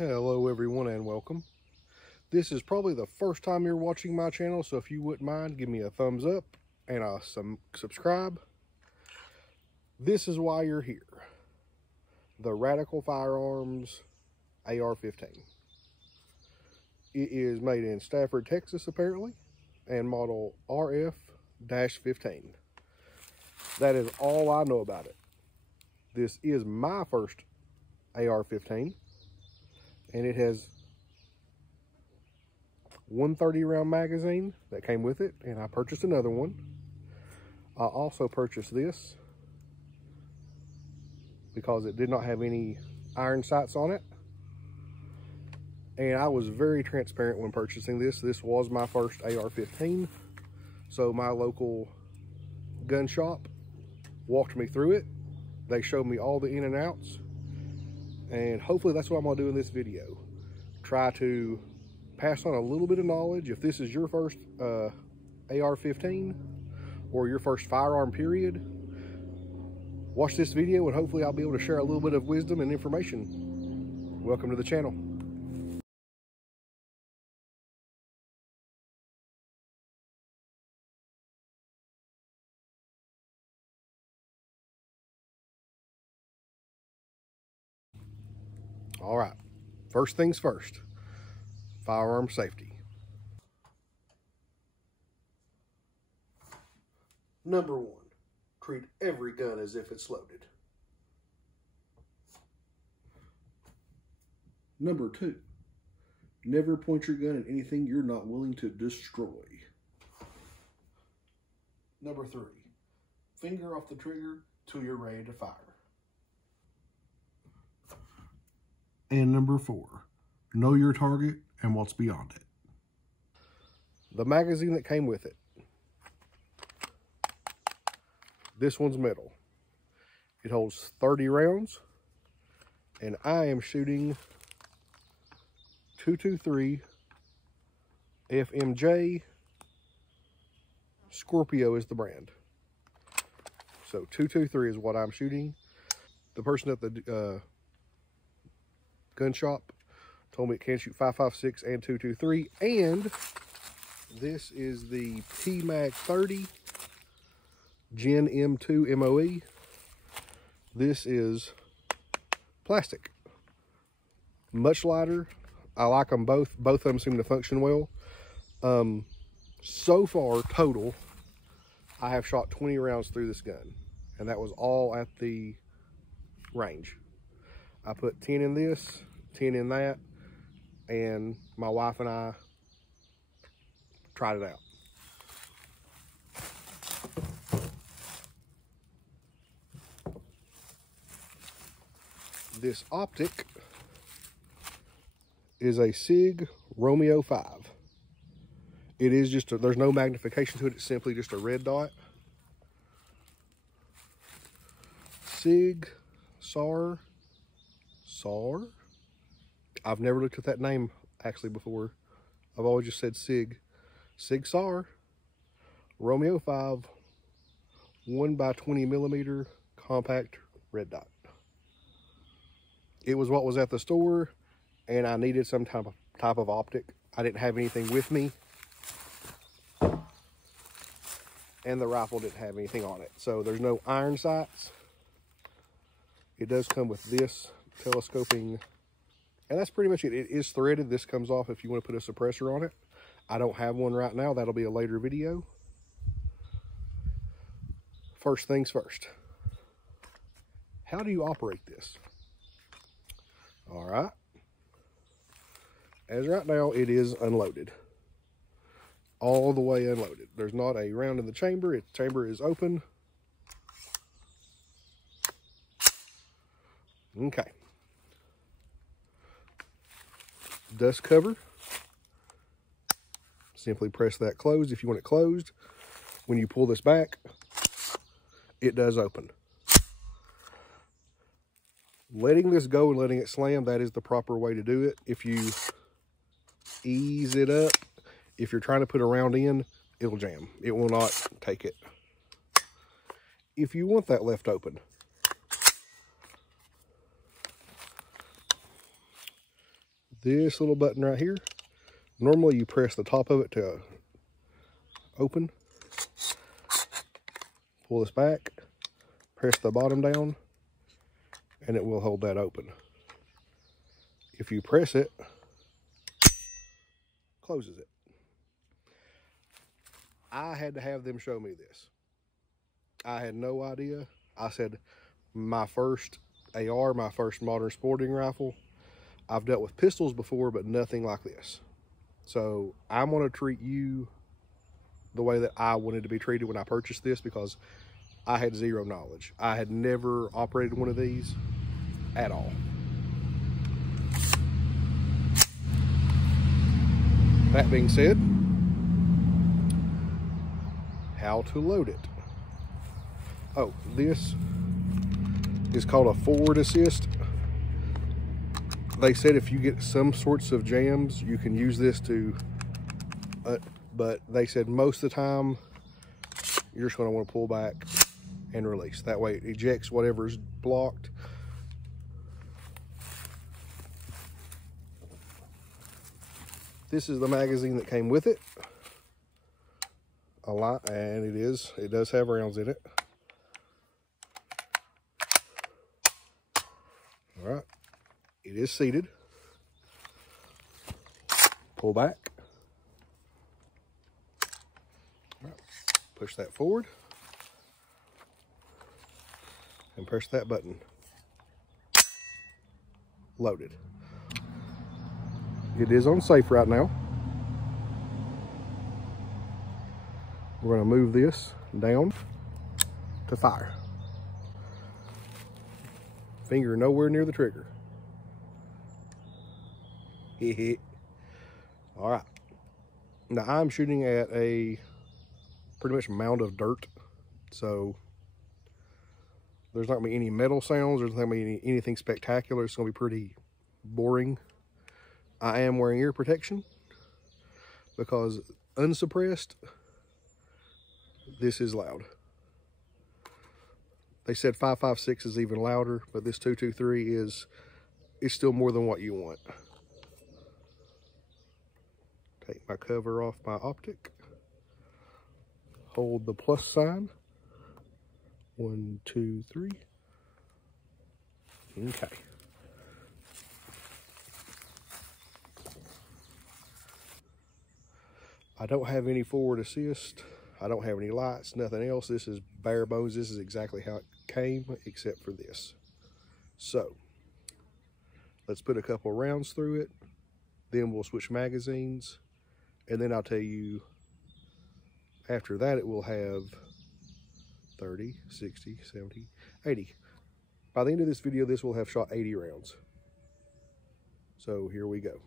Hello everyone and welcome. This is probably the first time you're watching my channel, so if you wouldn't mind, give me a thumbs up and subscribe. This is why you're here. The Radical Firearms AR-15. It is made in Stafford, Texas apparently, and model RF-15. That is all I know about it. This is my first AR-15. And it has 130 round magazine that came with it, and I purchased another one. I also purchased this because it did not have any iron sights on it, and I was very transparent when purchasing this. This was my first AR-15, so my local gun shop walked me through it. They showed me all the in and outs, and hopefully that's what I'm gonna do in this video. Try to pass on a little bit of knowledge. If this is your first AR-15 or your first firearm period, watch this video and hopefully I'll be able to share a little bit of wisdom and information. Welcome to the channel. All right, first things first, firearm safety. Number one, treat every gun as if it's loaded. Number two, never point your gun at anything you're not willing to destroy. Number three, finger off the trigger till you're ready to fire. And number four, know your target and what's beyond it. The magazine that came with it. This one's metal. It holds 30 rounds, and I am shooting 223 FMJ. Scorpio is the brand. So 223 is what I'm shooting. The person at the gun shop told me it can shoot 5.56 and 223, and this is the PMAG 30 Gen M2 MOE. This is plastic, much lighter. I like them both. Both of them seem to function well. So far total, I have shot 20 rounds through this gun, and that was all at the range. I put 10 in this, 10 in that, and my wife and I tried it out. This optic is a SIG Romeo 5. It is just there's no magnification to it. It's simply just a red dot. SIG SAR. I've never looked at that name actually before. I've always just said SIG. SIG SAR Romeo 5 1x20 millimeter compact red dot. It was what was at the store, and I needed some type of optic. I didn't have anything with me, and the rifle didn't have anything on it. So there's no iron sights. It does come with this telescoping, and that's pretty much it. It is threaded. This comes off if you want to put a suppressor on it. I don't have one right now. That'll be a later video. First things first. How do you operate this? All right. As right now, it is unloaded. All the way unloaded. There's not a round in the chamber. The chamber is open. Okay. Dust cover. Simply press that closed if you want it closed. When you pull this back, it does open. Letting this go and letting it slam, that is the proper way to do it. If you ease it up, if you're trying to put a round in, it'll jam. It will not take it. If you want that left open, this little button right here. Normally you press the top of it to open. Pull this back, press the bottom down, and it will hold that open. If you press it, closes it. I had to have them show me this. I had no idea. I said, my first AR, my first modern sporting rifle. I've dealt with pistols before, but nothing like this. So I'm going to treat you the way that I wanted to be treated when I purchased this, because I had zero knowledge. I had never operated one of these at all. That being said, how to load it. Oh, this is called a forward assist. They said if you get some sorts of jams, you can use this to, but they said most of the time, you're just gonna wanna pull back and release. That way it ejects whatever's blocked. This is the magazine that came with it. A lot, and it does have rounds in it. All right, it is seated. Pull back. All right. Push that forward and press that button. Loaded. It is on safe right now. We're going to move this down to fire. Finger nowhere near the trigger. All right. Now I'm shooting at a pretty much mound of dirt, so there's not going to be any metal sounds. There's not going to be anything spectacular. It's going to be pretty boring. I am wearing ear protection because unsuppressed, this is loud. They said 5.56 is even louder, but this 223 is still more than what you want. Take my cover off my optic. Hold the plus sign. 1, 2, 3. Okay. I don't have any forward assist. I don't have any lights, nothing else. This is bare bones. This is exactly how it came, except for this. So, let's put a couple rounds through it. Then we'll switch magazines. And then I'll tell you, after that, it will have 30, 60, 70, 80. By the end of this video, this will have shot 80 rounds. So here we go.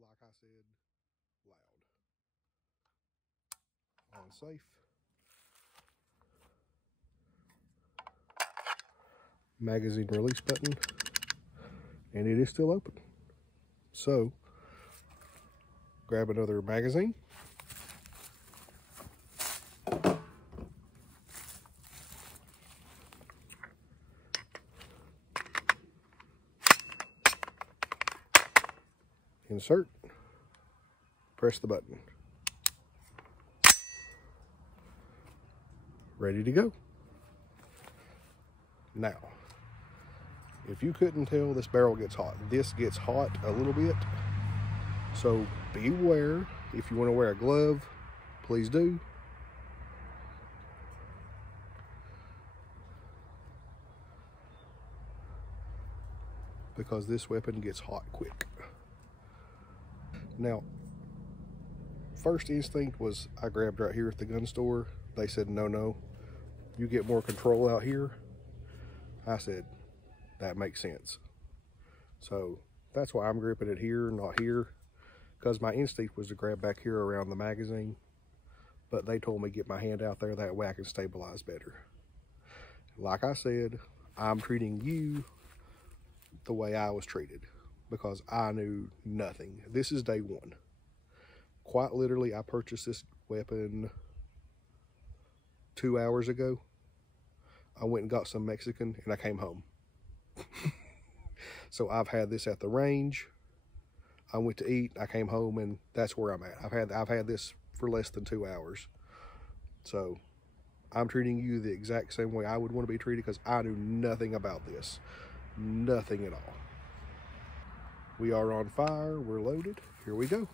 Like I said, loud. On safe. Magazine release button, and it is still open. So, grab another magazine. Insert, press the button. Ready to go. Now, if you couldn't tell, this barrel gets hot. This gets hot a little bit, so beware. If you want to wear a glove, please do. Because this weapon gets hot quick. Now, first instinct was I grabbed right here at the gun store. They said, no, you get more control out here. I said, that makes sense. So that's why I'm gripping it here, not here, because my instinct was to grab back here around the magazine, but they told me get my hand out there, that way I can stabilize better. Like I said, I'm treating you the way I was treated, because I knew nothing. This is day one. Quite literally, I purchased this weapon 2 hours ago. I went and got some Mexican and I came home. So I've had this at the range. I went to eat, I came home, and that's where I'm at. I've had this for less than 2 hours. So I'm treating you the exact same way I would want to be treated, because I knew nothing about this. Nothing at all. We are on fire, we're loaded. Here we go.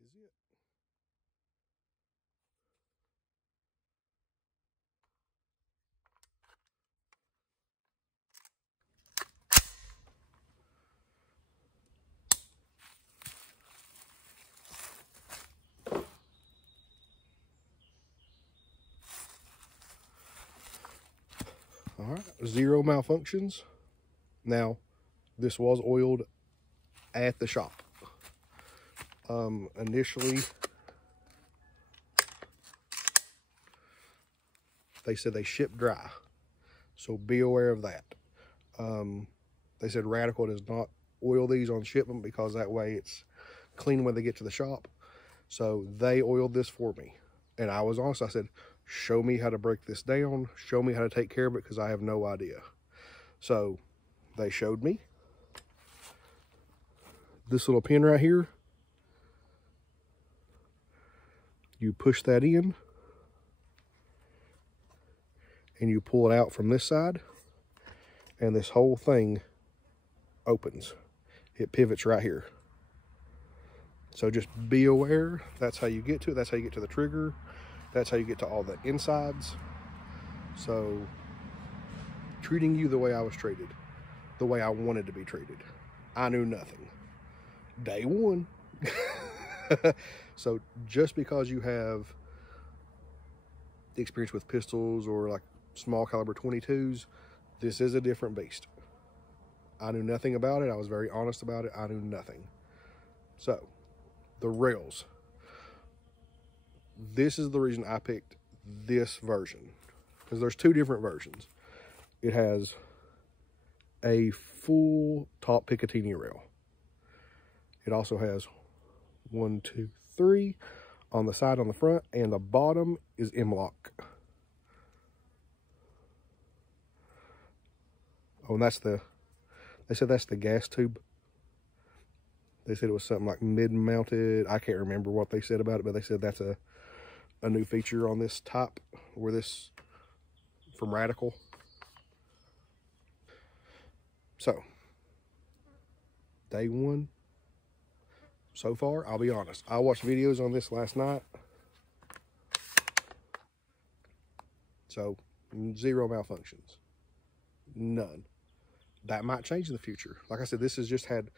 Is it. All right, 0 malfunctions. Now, this was oiled at the shop. Initially, they said they ship dry, so be aware of that. They said Radical does not oil these on shipment, because that way it's clean when they get to the shop. So they oiled this for me, and I was honest. I said, show me how to break this down, show me how to take care of it, because I have no idea. So they showed me. This little pin right here, you push that in and you pull it out from this side, and this whole thing opens. It pivots right here. So just be aware, that's how you get to it. That's how you get to the trigger. That's how you get to all the insides. So treating you the way I was treated, the way I wanted to be treated. I knew nothing. Day one. So just because you have experience with pistols or like small caliber 22s, this is a different beast. I knew nothing about it. I was very honest about it. I knew nothing. So the rails, this is the reason I picked this version, because there's 2 different versions. It has a full top Picatinny rail. It also has 1, 2, 3 on the side on the front, and the bottom is M-lock. Oh, and they said that's the gas tube. They said it was something like mid-mounted. I can't remember what they said about it, but they said that's a new feature on this top, or this from Radical. So, day one, so far, I'll be honest. I watched videos on this last night. So, 0 malfunctions. None. That might change in the future. Like I said, this has just had,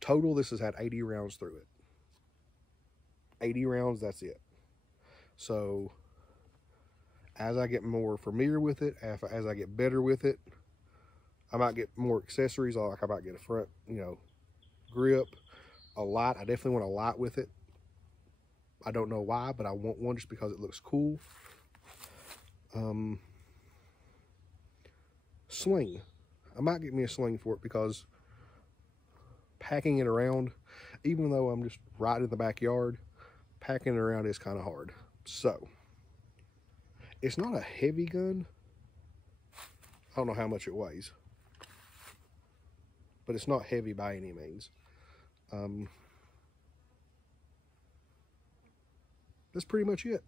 total, this has had 80 rounds through it. 80 rounds, that's it. So, as I get more familiar with it, as I get better with it, I might get more accessories. Like I might get a front, grip, a light. I definitely want a light with it. I don't know why, but I want one just because it looks cool. Sling. I might get me a sling for it because packing it around, even though I'm just right in the backyard, packing it around is kind of hard. So, it's not a heavy gun. I don't know how much it weighs, but it's not heavy by any means. That's pretty much it.